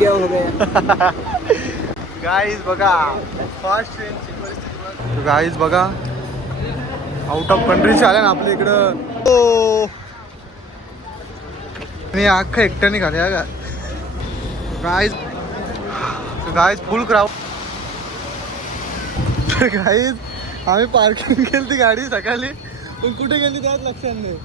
क्या हो गया गाईज बघा फास्ट ट्रेनची परिस्थिती. गाईज बघा आउट ऑफ कंट्रीचे आल्या ना आपल्या इकडं. हो मी अख्खा एकट्याने खाल्या का गाईज. गाईज फुल क्राऊड. गाईज आम्ही पार्किंग केली ती गाडी सकाळी पण कुठे गेली त्यात लक्षात नाही.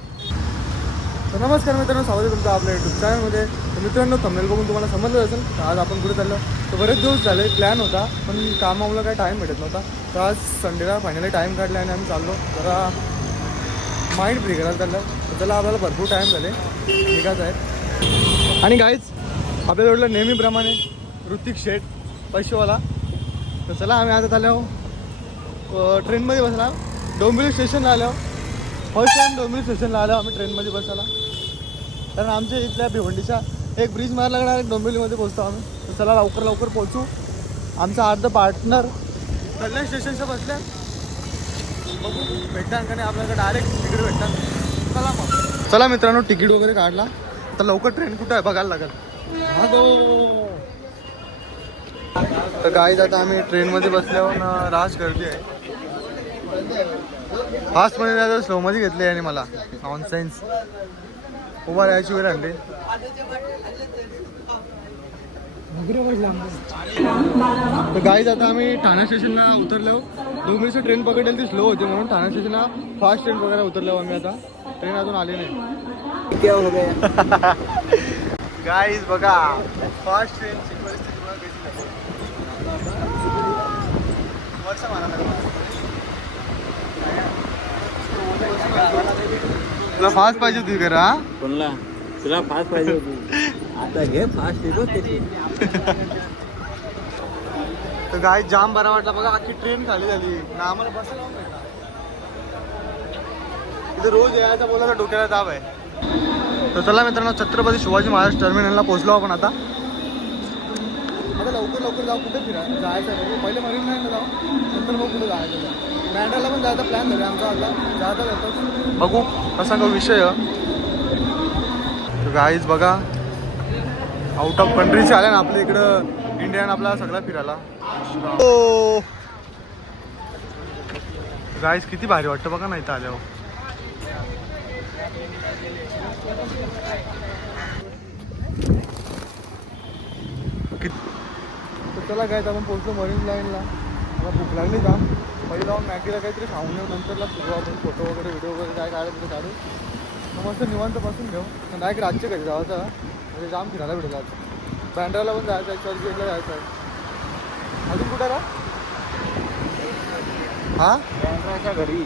तर नमस्कार मित्रांनो, स्वागत आहे तुमचं आपल्या यूट्यूब चॅनलमध्ये. तर मित्रांनो थंबनेल बघून तुम्हाला समजलं असेल तर आज आपण कुठे चाललो. तर बरेच दिवस झाले प्लॅन होता पण कामामुळे काही टाईम भेटत नव्हता. तर आज संडेला फायनली टाईम काढला आणि आम्ही चाललो जरा माइंड फ्री करायला चाललं. तर त्याला आपल्याला भरपूर टाईम झाले निघायचं आहे. आणि गाईच आपल्या जोडलं नेहमीप्रमाणे ऋतिक शेठ पैसेवाला. तर चला आम्ही आता चाललो ट्रेनमध्ये बसला. डोंबिवली स्टेशनला आलो. फर्स्ट टाइम डोंबिवली स्टेशनला आलो आम्ही ट्रेनमध्ये बसायला. कारण आमच्या इथल्या भिवंडीच्या एक ब्रिज मारला डायरेक्ट डोंबिवलीमध्ये पोहोचतो आम्ही. तर चला लवकर पोहोचू. आमचा अर्ध पार्टनर कल्याण स्टेशनच्या बसल्या. बघू भेटतात का नाही आपल्याला डायरेक्ट तिकीट भेटतात. चला मग चला मित्रांनो तिकीट वगैरे काढला. आता लवकर ट्रेन कुठं आहे बघायला लागेल. हा गो. तर गाईज आता आम्ही ट्रेनमध्ये बसल्यावर रास गर्दी आहे. फास्टमध्ये नाही स्लोमध्ये घेतली आणि मला नॉनसेन्स उभा राहायची वेळ आणली. तर गाईज आता आम्ही ठाणे स्टेशनला उतरलो. डोंबिवलीची ट्रेन पकडली ती स्लो होती म्हणून ठाणे स्टेशनला फास्ट ट्रेन वगैरे उतरलो आम्ही. आता ट्रेन अजून आली नाही. क्या हो गया गाईज बघा फास्ट ट्रेनची परिस्थिती बघा कशी झाली. वर्षा मारा तुला फास्ट पाहिजे होती करा. कोणला तुला फास्ट पाहिजे होती आता घे फास्ट येतो त्याची. तर गाय जाम बरा वाटला बघा. अख्खी ट्रेन खाली झाली ना आम्हाला बसायला भेटला. इथे रोज यायचा बोलायचा डोक्याला दाब आहे. तर चला मित्रांनो छत्रपती शिवाजी महाराज टर्मिनलला पोहोचलो आपण. आता लवकर जाऊ. कुठे फिरायला जायचं आहे. पहिले मरीन लाईनला जाऊ नंतर मग कुठे जायचं. बँड्राला पण जायचा प्लॅन झाला आमचा. आता जाता बघू कसा का विषय. गाईज बघा आउट ऑफ कंट्रीचे आल्या ना आपल्या इकडं इंडियानं आपल्याला सगळा फिरायला. हो गाईज किती भारी वाटतं बघा ना इथं आल्यावर. चला काय आपण पोहोचलो मरीन लाईनला. मला भूक लागली जाम. पहिले जाऊन मॅगीला काहीतरी खाऊन येऊ. नंतरला फिरू आपण. फोटो वगैरे व्हिडिओ वगैरे काय काढायचं ते काढू. मग मस्त निवांत बसून घेऊ. डायरेक्ट रातचे कधी जायचं म्हणजे जाम फिरायला भेटेल. आज बँड्राला पण जायचं आहे. चर्चगेटला जायचं आहे. अजून कुठं रा हां बँड्राच्या घरी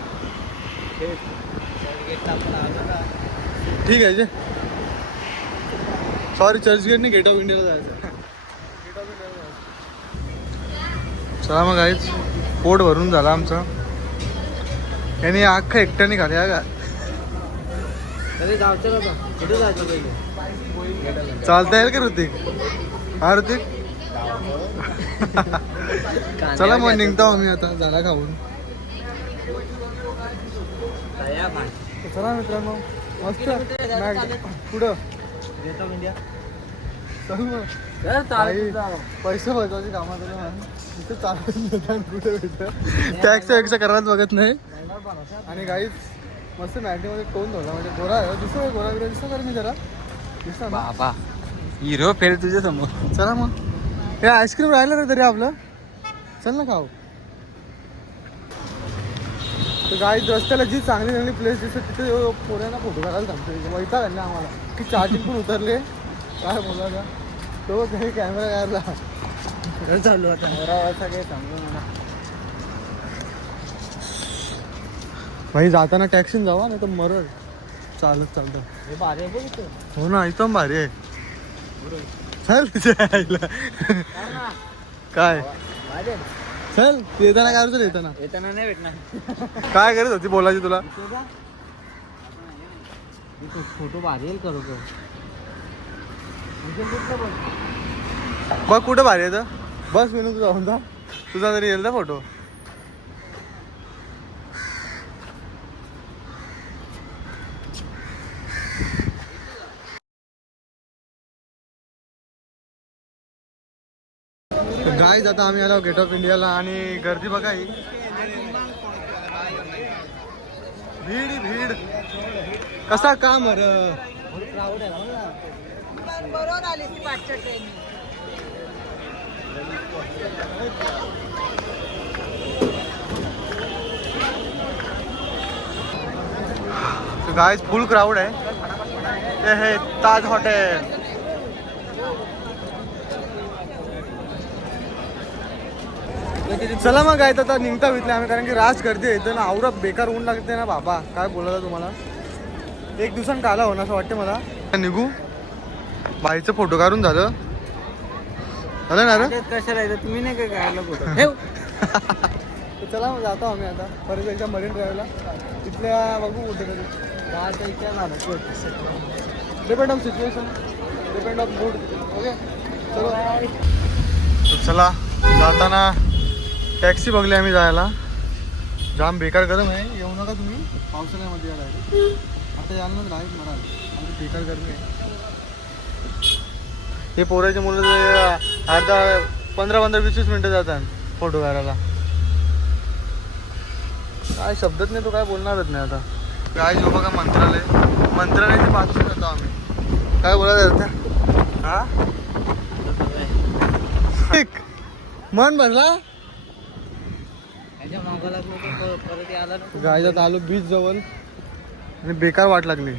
ठीक आहे जे. सॉरी चर्चगेट नाही गेट ऑफ इंडियाला जायचं आहे. गेट ऑफ इंडियाला जायचं. चला मग काहीच पोट भरून झाला आमचं. यांनी अख्खा एकट्याने खाल्या का. कधी जायचं का कुठे जायचं पहिले चालता येईल का ऋतिक. हा ऋतिक चला मग निघतो आम्ही आता झाला खाऊन. चला मित्रांनो मस्त पुढं गेट ऑफ इंडिया चल मग. पैसे बचावायची कामात तिथे चालत कुठे भेटतं. टॅक्स करणार बघत नाही. आणि काहीच मस्त मॅगनीमध्ये टोन धरला म्हणजे गोरा दिसतो. गोरा बिरा दिसतो कर मी जरा दिसतो बाबा हिरो फेर तुझ्या समोर. चला मग हे आईस्क्रीम राहिलं रे तरी आपलं. चल ना खाऊ. तर गाईज रस्त्याला जी चांगली प्लेस दिसते तिथे पोऱ्यांना फोटो काढायला सांगतो. वैताग आला आम्हाला की चार्जिंग पण उतरले. काय बोलायला तो काही कॅमेरा काढला चालू आता कॅमेरावरचा काही सांगू मला. भाई जाताना टॅक्सीन जावा नाही तर मरड चालत. हे भारी आहे बघ. हो ना एकदम भारी आहे. चल काय चल येताना काय अडचण. येताना नाही भेटणार. काय करत होती बोलायची तुला. फोटो भारी येईल करू बघ कुठं भारी आहे तर बस विनू तुझा जाऊन जा. तुझा तरी येईल ना फोटो. गाईज आता आम्ही आलो गेट ऑफ इंडियाला आणि गर्दी बघा ही भीड भीड कसा काम बरोबर आली ती पाठच्या ट्रेन तो गाइस फुल क्राउड है। ये है ताज होटल। चला मग गायत आता निघता भेटले आम्ही कारण की राज गर्दी आहे इथं ना आवरा बेकार ऊन लागते ना बाबा काय बोलायला तुम्हाला एक दिवसानं काला होणार असं वाटतं मला निघू बाईचं फोटो काढून झालं ना रे कशाला येतं तुम्ही नाही काय काढला फोटो चला मग जातो आम्ही आता परत एकदा मरीन ड्राईव्हला तिथल्या बघू कुठे तरी राहायचं इथे ना depend of situation depend of mood okay चलो चला जाताना टॅक्सी बघली आम्ही जायला जाम बेकार गरम आहे येऊ नका तुम्ही पावसाळ्यामध्ये यायला आता यायला राहील मला आमची बेकार गरमी आहे हे पोराचे मुलं अर्धा 15-20 मिनटं जातात फोटो काढायला काय शब्दच नाही तो काय बोलणारच नाही आता काय जो बघा मंत्रालयाची बातचीत करतो आम्ही काय बोलायचं हा मन भरला गायजात आलो बीच जवळ आणि बेकार वाट लागली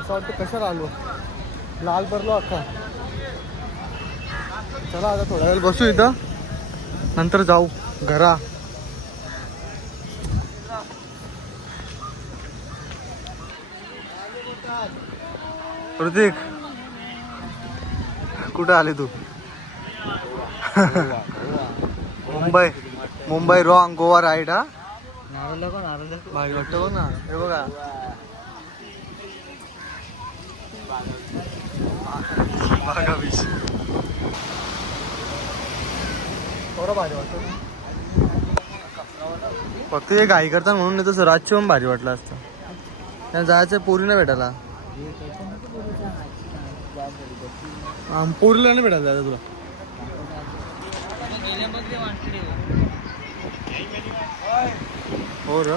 असं वाटतं कशाला आलो लाल भरलो अख्खा चला आता थोड्या वेळ बसू इथं नंतर जाऊ घरा प्रतीक कुठं आले तू मुंबई रॉंग गोवा राईट हा भारी वाटतं बघ ना हे बघा बागा बीच थोडं भारी वाटतं फक्त हे घाई करतात म्हणून नाही तसं रातची पण भारी वाटलं असतं त्या जायचं पोरी नाही भेटायला पोरीला नाही भेटायला जायचं तुला हो रे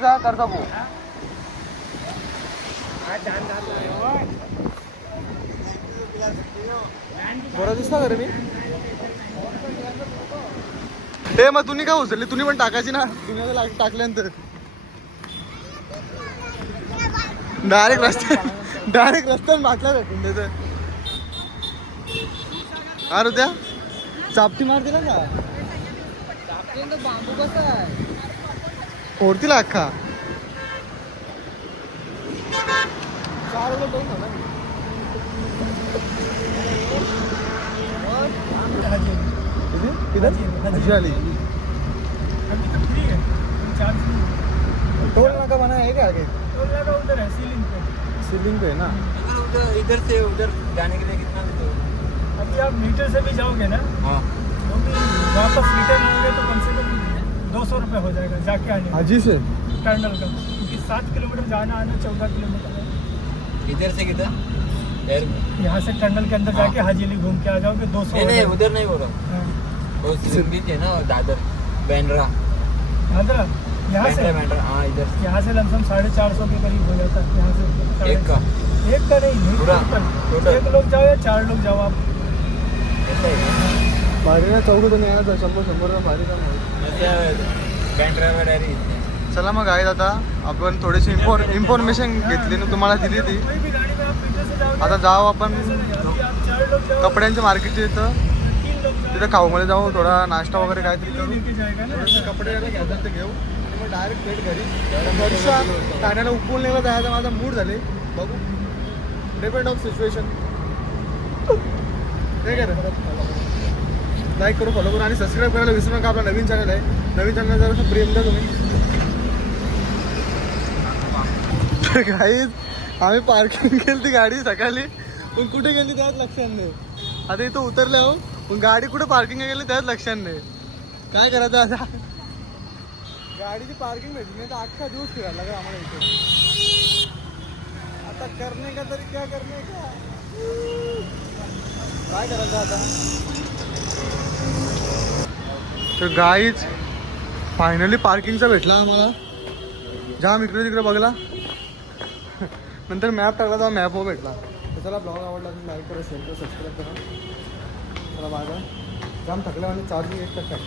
का करता भाऊ बरं दिसता का रे मी हे मग तुम्ही काय उचलली तुम्ही पण टाकायची ना तुम्ही टाकल्यानंतर डायरेक्ट रस्त्यावर मागला भेटून देतं अरे त्या चापटी मारते ना का बांबू कसा आहे फोडतील अख्खा टोल नाका बना है क्या आगे टोल नाका उधर है सीलिंग पे है ना इधर से उधर जाने के लिए कितना लेते हो अभी आप मीटर से भी जाओगे ना हाँ तो भी वापस रिटर्न होंगे तो कम से कम 200 रुपये हो जाएगा जाके आने में। हाजी से टर्नल का क्योंकि 7 किलोमीटर जाना आना 14 किलोमीटर है। इधर से किधर यहाँ से टर्नल के अंदर जाके हाजीली घूम के आ जाओगे 200 नहीं नहीं उधर नहीं बोल रहा हाँ। वो बीच है ना दादर बैंड्रा आंध्रा यहाँ से बैंड्रा हाँ इधर यहाँ से लमसम 450 के करीब हो जाता है यहाँ से एक का नहीं पूरा टोटल 1 लोग जाओ या 4 लोग जाओ आप ऐसा है भारी ना चौघ तर नाही 100 भारी काम बैंड्रा में डायरी चला मग आहे आता आपण थोडीशी इन्फॉर्मेशन घेतली ना तुम्हाला दिली ती कोई भी गाड़ी में आप मीटर से जाओगे आता जाऊ आपण आप 4 लोग जाओ कपड्यांच्या मार्केटचे इथं 3 लोग जाओ तिथं खाऊमध्ये जाऊ थोडा नाश्ता वगैरे काहीतरी करू लेके जाएगा ना थोडेसे कपडे घ्यायचं ते घेऊ आणि मग डायरेक्ट भेट घरी वर्षा ठाण्याला उपवून जायचा माझा मूड झाले बघू डिपेंड ऑफ सिच्युएशन ठीक आहे लाईक करू फॉलो करू आणि सबस्क्राईब करायला विसरू नका आपला नवीन चॅनल आहे नवीन चॅनल जरा प्रेम द्या तुम्ही गाईज आम्ही पार्किंग केली ती गाडी सकाळी पण कुठे गेली त्यात लक्षात नाही आता इथं उतरले हो पण गाडी कुठे पार्किंग गेली त्यात लक्षात नाही काय करायचं आता गाडीची पार्किंग भेटली नाही तर अख्खा दिवस फिरायला लागला आम्हाला इथे आता करणे का तरी क्या करणे का. काय करायचं आता. तर गाईच फायनली पार्किंगचा भेटला आम्हाला. जाम इकडे तिकडे बघला नंतर मॅप टाकला तेव्हा मॅप हो भेटला. तर चला ब्लॉग आवडला तर लाईक करा, शेअर करा, सबस्क्राईब करा. चला बाय. जाम थकल्या आणि चार्जिंग 1%